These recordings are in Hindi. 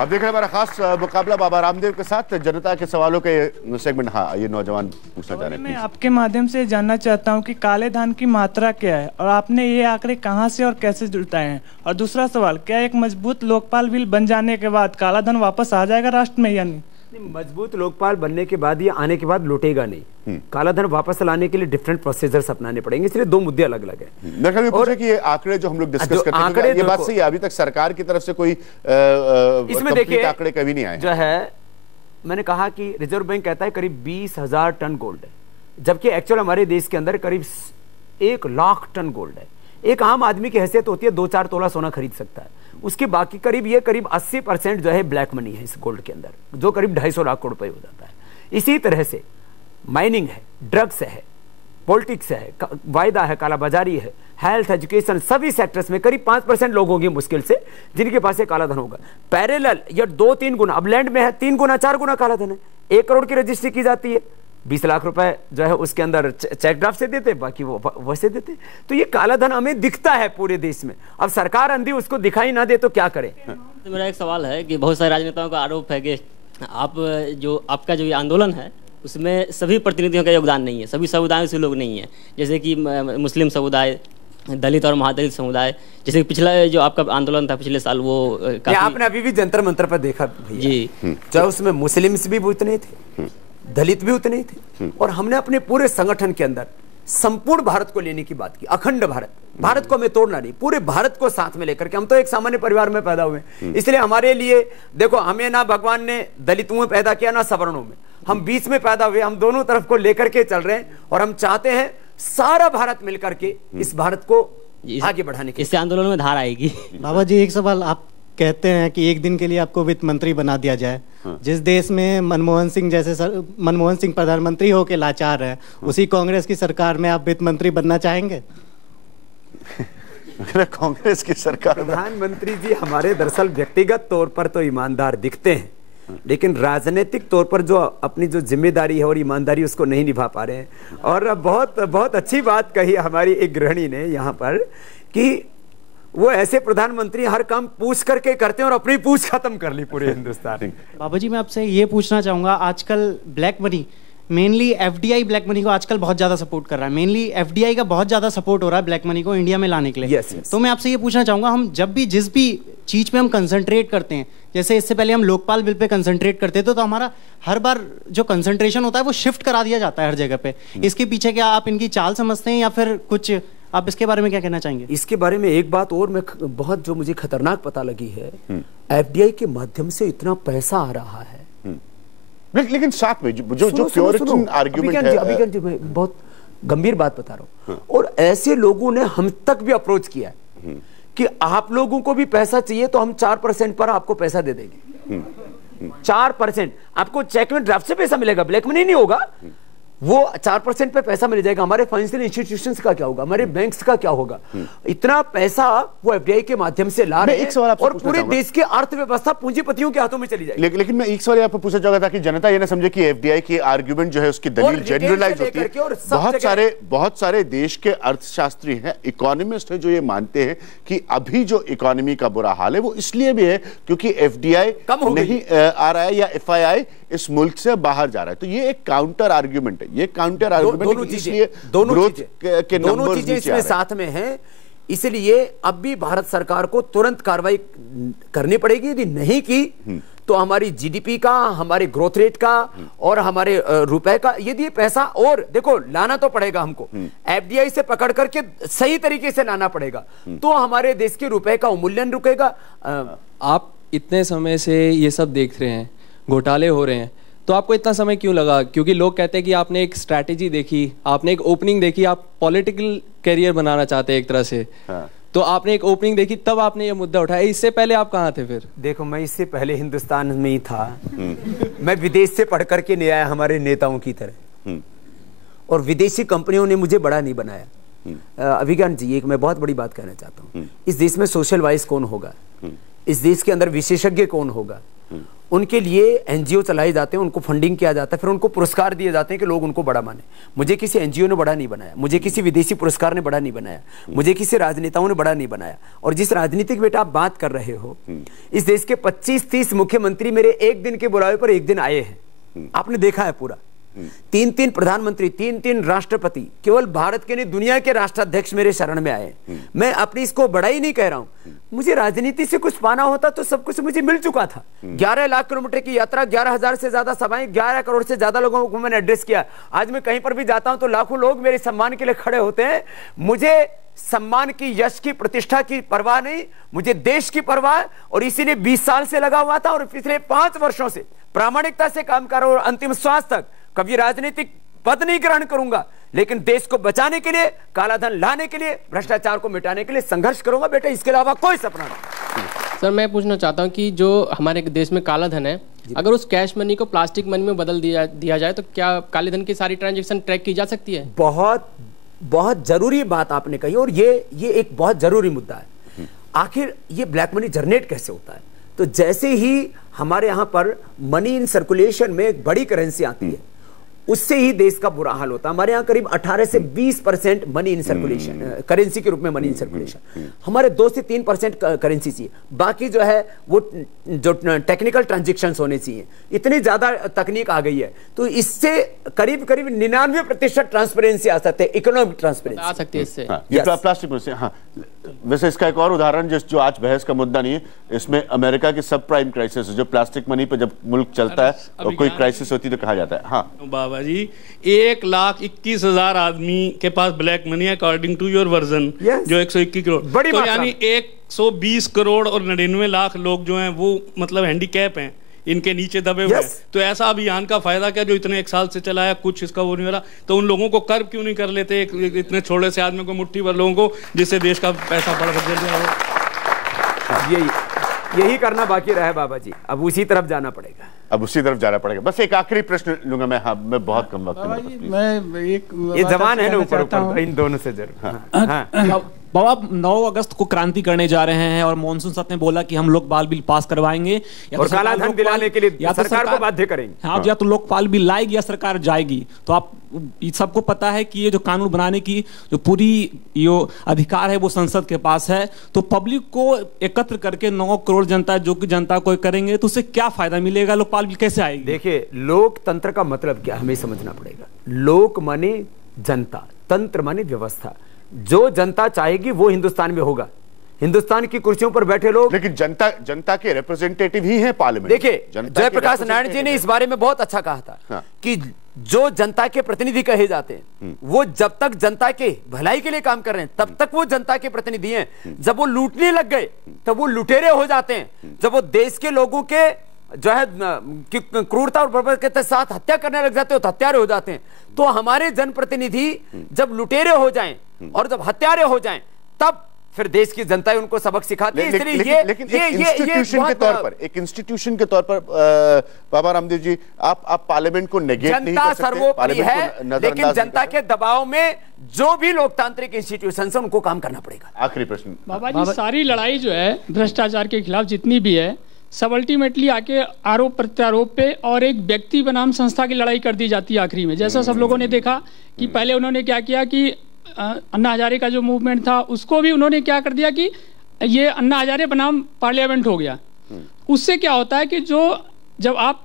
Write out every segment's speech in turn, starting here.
अब देख रहे हैं हमारा खास मुकाबला बाबा रामदेव के साथ जनता के सवालों के सेगमेंट। हाँ, ये नौजवान पूछना चाह रहे हैं। मैं आपके माध्यम से जानना चाहता हूं कि काले धन की मात्रा क्या है और आपने ये आंकड़े कहां से और कैसे जुटाए हैं। और दूसरा सवाल, क्या एक मजबूत लोकपाल बिल बन जाने के बाद काला धन वापस आ जाएगा राष्ट्र में या नहीं? मजबूत लोकपाल बनने के बाद ये आने के बाद लौटेगा नहीं। काला धन वापस लाने के लिए डिफरेंट प्रोसीजर्स अपनाने पड़ेंगे, इसलिए दो मुद्दे अलग अलग हैं। और कि ये आंकड़े जो हम लोग डिस्कस करते हैं, ये बात सही है, अभी तक सरकार की तरफ से कोई इसमें देखिए आंकड़े कभी नहीं आए जो है। मैंने कहा कि रिजर्व बैंक कहता है करीब 20,000 टन गोल्ड है, जबकि एक्चुअल हमारे देश के अंदर करीब 1 लाख टन गोल्ड है। एक आम आदमी की हैसियत होती है 2-4 तोला सोना खरीद सकता है, उसके बाकी करीब 80% जो है ब्लैक मनी है इस गोल्ड के अंदर, जो करीब 250 लाख रुपए हो जाता है। इसी तरह से माइनिंग है, ड्रग्स है, पॉलिटिक्स है, वायदा है, कालाबाजारी है, हेल्थ, एजुकेशन, सभी सेक्टर्स में करीब 5% लोग होंगे मुश्किल से जिनके पास काला धन होगा। पैरेलल या 2-3 गुना, अब लैंड में है 3 गुना 4 गुना काला धन है। 1 करोड़ की रजिस्ट्री की जाती है, 20 लाख रुपए जो है उसके अंदर चेक ड्राफ्ट से देते, बाकी वो वैसे देते। तो ये काला धन हमें दिखता है पूरे देश में। अब सरकार अंधी उसको दिखाई ना दे तो क्या करे। तो मेरा एक सवाल है कि बहुत सारे राजनेताओं का आरोप है कि आपका जो ये आंदोलन है उसमें सभी प्रतिनिधियों का योगदान नहीं है, सभी समुदायों से लोग नहीं है, जैसे कि मुस्लिम समुदाय, दलित और महादलित समुदाय। जैसे पिछला जो आपका आंदोलन था पिछले साल, वो आपने अभी भी जंतर मंतर पर देखा जी, चाहे उसमें मुस्लिम्स भी उतने थे, दलित भी उतने थे, और हमने अपने पूरे संगठन के अंदर संपूर्ण भारत को लेने की बात की। अखंड भारत को हमें तोड़ना नहीं, पूरे भारत को साथ में लेकर के। हम तो एक सामान्य परिवार में पैदा हुए, इसलिए हमारे लिए देखो, हमें ना भगवान ने दलितों में पैदा किया ना सवर्णों में, हम बीच में पैदा हुए। हम दोनों तरफ को लेकर के चल रहे हैं और हम चाहते हैं सारा भारत मिलकर के इस भारत को आगे बढ़ाने के। इससे आंदोलन में धार आएगी। बाबा जी, एक सवाल, आप कहते हैं कि एक दिन के लिए आपको वित्त मंत्री बना दिया जाए। जिस देश में मनमोहन सिंह प्रधानमंत्री होकर लाचार है, उसी कांग्रेस की सरकार में आप वित्त मंत्री बनना चाहेंगे? कांग्रेस की सरकार, प्रधानमंत्री जी हमारे दरअसल व्यक्तिगत तौर पर तो ईमानदार दिखते हैं, लेकिन राजनीतिक तौर पर जो अपनी जो जिम्मेदारी है और ईमानदारी उसको नहीं निभा पा रहे हैं। और बहुत अच्छी बात कही हमारी एक गृहिणी ने यहाँ पर कि वो ऐसे प्रधानमंत्री हर काम पूछ करके करते हैं और अपनी पूछ खत्म कर ली पूरे हिंदुस्तान। बाबा जी, मैं आपसे ये पूछना चाहूंगा, आजकल black money, mainly FDI black money को आजकल बहुत ज्यादा सपोर्ट कर रहा है। मेनली एफडीआई का बहुत ज्यादा सपोर्ट हो रहा है ब्लैक मनी को इंडिया में लाने के लिए। yes. तो मैं आपसे ये पूछना चाहूंगा, हम जब भी जिस भी चीज पे हम कंसंट्रेट करते हैं, जैसे इससे पहले हम लोकपाल बिल पे कंसंट्रेट करते थे, तो हमारा हर बार जो कंसंट्रेशन होता है वो शिफ्ट करा दिया जाता है हर जगह पे। इसके पीछे क्या आप इनकी चाल समझते हैं या फिर कुछ, आप इसके बारे में क्या कहना चाहेंगे? इसके बारे में एक बात और मैं बहुत जो मुझे खतरनाक पता लगी है, एफडीआई के माध्यम से इतना पैसा आ रहा है। लेकिन साथ में जो प्योरिटन आर्गुमेंट है, अभी मैं बहुत गंभीर बात बता रहा हूं, और ऐसे लोगों ने हम तक भी अप्रोच किया है कि आप लोगों को भी पैसा चाहिए तो हम 4% पर आपको पैसा दे देंगे। 4% आपको चेक में ड्राफ्ट से पैसा मिलेगा, ब्लैक मनी नहीं होगा, वो 4% पे पैसा मिल जाएगा। हमारे फाइनेंशियल इंस्टीट्यूशंस का क्या होगा, हमारे बैंक्स का क्या होगा? इतना पैसा वो एफडीआई के माध्यम से ला रहे हैं और पूरे देश की अर्थव्यवस्था पूंजीपतियों के हाथों में चली जाएगी। लेकिन मैं एक सवाल आपको पूछना चाहूंगा ताकि जनता ये ना समझे कि एफडीआई की आर्गुमेंट जो है उसकी दलील जनरलाइज होती है। बहुत सारे देश के अर्थशास्त्री हैं, इकोनॉमिस्ट हैं, जो ये मानते हैं कि अभी जो इकोनॉमी का बुरा हाल है वो इसलिए भी है क्योंकि एफडीआई नहीं आ रहा है या एफआईआई इस मुल्क से बाहर जा रहा है। तो ये एक काउंटर आर्गुमेंट है, ये काउंटर आर्गुमेंट, इसलिए दोनों चीजें इसमें साथ में हैं। इसलिए अब भी भारत सरकार को तुरंत कार्रवाई करनी पड़ेगी। यदि नहीं की तो हमारी जीडीपी का, हमारे ग्रोथ रेट का और हमारे रुपए का, यदि ये पैसा और देखो लाना तो पड़ेगा हमको, एफडीआई से पकड़ करके सही तरीके से लाना पड़ेगा, तो हमारे देश के रुपए का अवमूल्यन रुकेगा। आप इतने समय से ये सब देख रहे हैं, घोटाले हो रहे हैं, तो आपको इतना समय क्यों लगा? क्योंकि लोग कहते हैं कि आपने एक स्ट्रैटेजी देखी, आपने एक ओपनिंग देखी, आप पॉलिटिकल करियर बनाना चाहते हैं एक तरह से। तो आपने एक ओपनिंग देखी, तब आपने ये मुद्दा उठाया। इससे पहले आप कहाँ थे फिर? देखो, मैं इससे पहले हिंदुस्तान में ही था। मैं विदेश से पढ़ करके नहीं आया हमारे नेताओं की तरह, और विदेशी कंपनियों ने मुझे बड़ा नहीं बनाया। अभिज्ञान जी, एक मैं बहुत बड़ी बात कहना चाहता हूँ, इस देश में सोशल वाइज कौन होगा, इस देश के अंदर विशेषज्ञ कौन होगा, उनके लिए एनजीओ चलाए जाते हैं, उनको फंडिंग किया जाता है, फिर उनको पुरस्कार दिए जाते हैं कि लोग उनको बड़ा माने। मुझे किसी एनजीओ ने बड़ा नहीं बनाया, मुझे किसी विदेशी पुरस्कार ने बड़ा नहीं बनाया, मुझे किसी राजनेताओं ने बड़ा नहीं बनाया। और जिस राजनीतिक बेटा आप बात कर रहे हो, इस देश के 25-30 मुख्यमंत्री मेरे एक दिन के बुलावे पर एक दिन आए हैं, आपने देखा है पूरा। 3-3 प्रधानमंत्री, 3-3 राष्ट्रपति, केवल भारत के नहीं दुनिया के राष्ट्राध्यक्ष मेरे शरण में आए। मैं अपनी इसको बड़ा ही नहीं कह रहा हूं, मुझे राजनीति से कुछ पाना होता तो सब कुछ मुझे मिल चुका था। 11 लाख किलोमीटर की यात्रा, 11,000 से ज्यादा सभाएं, 11 करोड़ से ज्यादा लोगों को मैंने एड्रेस किया। आज मैं कहीं पर भी जाता हूं तो लाखों लोग मेरे सम्मान के लिए खड़े होते हैं। मुझे सम्मान की, यश की, प्रतिष्ठा की परवाह नहीं, मुझे देश की परवाह। और इसीलिए 20 साल से लगा हुआ था और पिछले 5 वर्षों से प्रामाणिकता से काम कर रहा हूं और अंतिम श्वास तक कभी राजनीतिक पद नहीं ग्रहण करूंगा, लेकिन देश को बचाने के लिए, कालाधन लाने के लिए, भ्रष्टाचार को मिटाने के लिए संघर्ष करूंगा बेटा, इसके अलावा कोई सपना नहीं। सर मैं पूछना चाहता हूं कि जो हमारे देश में काला धन है, अगर उस कैश मनी को प्लास्टिक मनी में बदल दिया जाए तो क्या काले धन की सारी ट्रांजैक्शन ट्रैक की जा सकती है? बहुत जरूरी बात आपने कही और ये एक बहुत जरूरी मुद्दा है। आखिर ये ब्लैक मनी जनरेट कैसे होता है? तो जैसे ही हमारे यहां पर मनी इन सर्कुलेशन में एक बड़ी करेंसी आती है, उससे ही देश का बुरा हाल होता है। हमारे यहाँ करीब 18 से 20% मनी इन सर्कुलेशन, करेंसी के रूप में मनी इन सर्कुलेशन। हमारे 2 से 3% करेंसी चाहिए, बाकी जो है वो जो टेक्निकल ट्रांजेक्शंस होने चाहिए। इतनी ज्यादा तकनीक आ गई है तो इससे करीब 99% ट्रांसपेरेंसी आ सकते हैं, इकोनॉमिक ट्रांसपेरेंसी आ सकती है इससे। प्लास्टिक में से। हाँ, वैसे इसका एक और उदाहरण जो आज बहस का मुद्दा नहीं है, इसमें अमेरिका की सब प्राइम क्राइसिस, जो प्लास्टिक मनी पे जब मुल्क चलता है और कोई क्राइसिस होती है तो कहा जाता है। हाँ बाबा जी, 1,21,000 आदमी के पास ब्लैक मनी है अकॉर्डिंग टू योर वर्जन, जो 121 करोड़, तो यानी 120 करोड़ और 99 लाख लोग जो हैं वो मतलब हैंडीकैप हैं, इनके नीचे दबे हुए हैं। तो ऐसा अभियान का फायदा क्या जो इतने 1 साल से चला है, कुछ इसका वो नहीं हो रहा? तो उन लोगों को कर्व क्यों नहीं कर लेते, इतने छोटे से आदमी को, मुट्ठी भर लोगों को, जिससे देश का पैसा बढ़ जाए? यही करना बाकी रहा है बाबा जी, अब उसी तरफ जाना पड़ेगा। बस एक आखिरी प्रश्न लूंगा मैं। हाँ, मैं बहुत कम वक्त में, मैं एक ये जवान है ना ऊपर इन दोनों से जरूर। बाबा, 9 अगस्त को क्रांति करने जा रहे हैं और मॉनसून सत्र ने बोला कि हम लोकपाल बिल पास करवाएंगे और काला धन दिलाने के लिए या सरकार को बाध्य करेंगे। हाँ, या तो लोकपाल बिल लाएगी या सरकार जाएगी। तो आप सबको पता है कि ये जो कानून बनाने की जो पूरी यो अधिकार है वो संसद के पास है। तो पब्लिक को एकत्र करके 9 करोड़ जनता, जो कि जनता को करेंगे, तो उससे क्या फायदा मिलेगा? लोकपाल बिल कैसे आएगी? देखिए, लोकतंत्र का मतलब क्या हमें समझना पड़ेगा। लोक माने जनता, तंत्र माने व्यवस्था। जो जनता चाहेगी वो हिंदुस्तान में होगा। हिंदुस्तान की कुर्सियों पर बैठे लोग, लेकिन जनता के रिप्रेजेंटेटिव ही हैं पार्लियामेंट। देखिए, जयप्रकाश नारायण जी ने इस बारे में बहुत अच्छा कहा था। हाँ। कि जो जनता के प्रतिनिधि कहे जाते हैं वो जब तक जनता के भलाई के लिए काम कर रहे हैं तब तक वो जनता के प्रतिनिधि हैं। जब वो लूटने लग गए तब वो लुटेरे हो जाते हैं। जब वो देश के लोगों के जो है क्रूरता और बर्बरता के साथ हत्या करने लग जाते हो तो हत्यारे हो जाते हैं। तो हमारे जनप्रतिनिधि जब लुटेरे हो जाएं और जब हत्यारे हो जाएं तब फिर देश की जनता उनको सबक सिखाती है। इसलिए लेकिन एक इंस्टीट्यूशन के तौर पर बाबा रामदेव जी, आप पार्लियामेंट को नेगेट नहीं कर सकते। सर्वोपरि है, लेकिन जनता के दबाव में जो भी लोकतांत्रिक इंस्टीट्यूशन है उनको काम करना पड़ेगा। आखिरी प्रश्न बाबा जी, सारी लड़ाई जो है भ्रष्टाचार के खिलाफ जितनी भी है, सब अल्टीमेटली आके आरोप प्रत्यारोप पे और एक व्यक्ति बनाम संस्था की लड़ाई कर दी जाती है आखिरी में। जैसा सब लोगों ने देखा कि पहले उन्होंने क्या किया कि अन्ना हजारे का जो मूवमेंट था उसको भी उन्होंने क्या कर दिया कि ये अन्ना हजारे बनाम पार्लियामेंट हो गया। उससे क्या होता है कि जब आप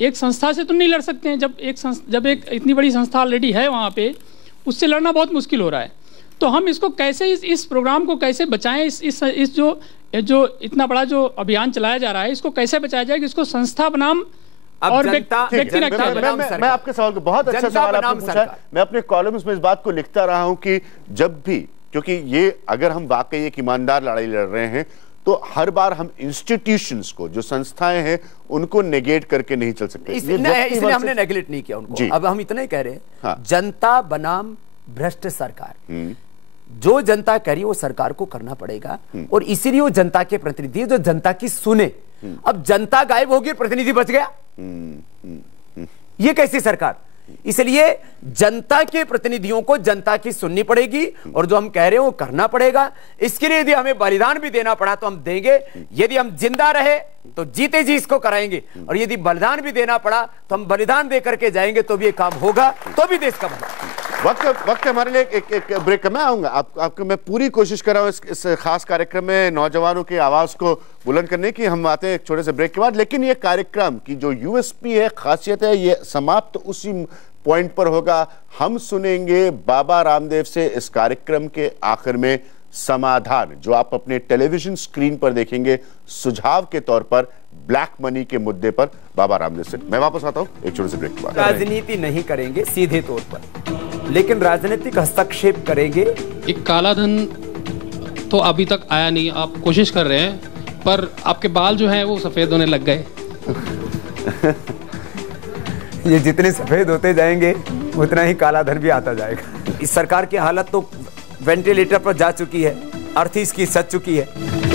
एक संस्था से तो नहीं लड़ सकते हैं, जब एक इतनी बड़ी संस्था ऑलरेडी है वहाँ पे, उससे लड़ना बहुत मुश्किल हो रहा है। तो हम इसको कैसे इस प्रोग्राम को कैसे बचाएं, इस जो इतना बड़ा जो अभियान चलाया जा रहा है इसको कैसे बचाया जाए कि इसको संस्था बनाम और व्यक्ति मैं आपके सवाल को बहुत अच्छा सवाल आपने पूछा। मैं अपने कॉलम्स में इस बात को लिखता रहा हूं कि जब भी, क्योंकि ये अगर हम वाकई एक ईमानदार लड़ाई लड़ रहे हैं तो हर बार हम इंस्टीट्यूशंस को, जो संस्थाएं हैं, उनको नेगेट करके नहीं चल सकते। इसलिए हमने नेगलेक्ट नहीं किया उनको। अब हम इतना ही कह रहे हैं, जनता बनाम भ्रष्ट सरकार। जो जनता कह रही है वो सरकार को करना पड़ेगा और इसीलिए वो जनता के प्रतिनिधि जो जनता की सुने। अब जनता गायब होगी, प्रतिनिधि बच गया, ये कैसी सरकार? इसलिए जनता के प्रतिनिधियों को जनता की सुननी पड़ेगी और जो हम कह रहे हैं वो करना पड़ेगा। इसके लिए यदि हमें बलिदान भी देना पड़ा तो हम देंगे। यदि हम जिंदा रहे तो जीते जी इसको कराएंगे, और यदि बलिदान भी देना पड़ा तो हम बलिदान दे करके जाएंगे, तो भी ये काम होगा, तो भी देश का भला। वक्त हमारे लिए एक ब्रेक में आऊंगा। आपको मैं पूरी कोशिश कर रहा हूँ इस खास कार्यक्रम में नौजवानों की आवाज को बुलंद करने की। हम आते हैं एक छोटे से ब्रेक के बाद, लेकिन ये कार्यक्रम की जो यूएसपी है, खासियत है, ये समाप्त तो उसी पॉइंट पर होगा। हम सुनेंगे बाबा रामदेव से इस कार्यक्रम के आखिर में समाधान, जो आप अपने टेलीविजन स्क्रीन पर देखेंगे, सुझाव के तौर पर ब्लैक मनी के मुद्दे पर बाबा रामदेव से। मैं वापस आता हूं एक छोटे से ब्रेक के बाद। राजनीति नहीं करेंगे सीधे तौर पर, लेकिन राजनीतिक हस्तक्षेप करेंगे। एक काला धन तो अभी तक आया नहीं, आप कोशिश कर रहे हैं, पर आपके बाल जो हैं वो सफेद होने लग गए। ये जितने सफेद होते जाएंगे उतना ही काला धन भी आता जाएगा। इस सरकार की हालत तो वेंटिलेटर पर जा चुकी है, अर्थी इसकी सज चुकी है।